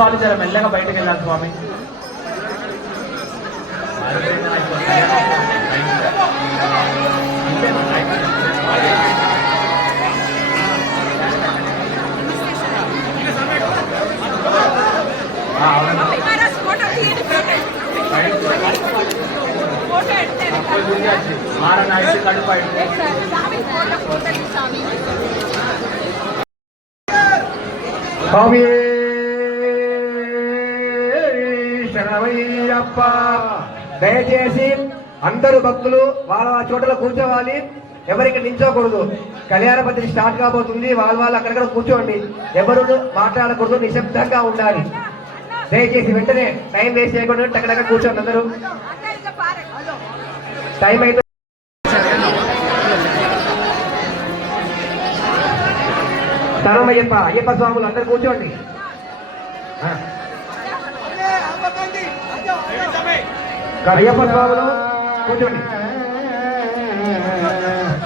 వాళ్ళు చాలా మెల్లగా బయటకు వెళ్ళాలి స్వామి. శరణమయ్యప్ప. దయచేసి అందరూ భక్తులు వాళ్ళ చోటలో కూర్చోవాలి, ఎవరికి నిల్చోకూడదు. కళ్యాణ పద్ధతి స్టార్ట్ కాబోతుంది. వాళ్ళు అక్కడక్కడ కూర్చోండి, ఎవరు మాట్లాడకూడదు, నిశ్శబ్దంగా ఉండాలి. దయచేసి వెంటనే టైం వేస్ట్ చేయకుండా టక్కడక్క కూర్చోండి అందరూ. టైం అయితే శరణమయ్యప్ప. అయ్యప్ప స్వాములు అందరు కూర్చోండి. అయ్యప్ప స్వాములు కూర్చోండి.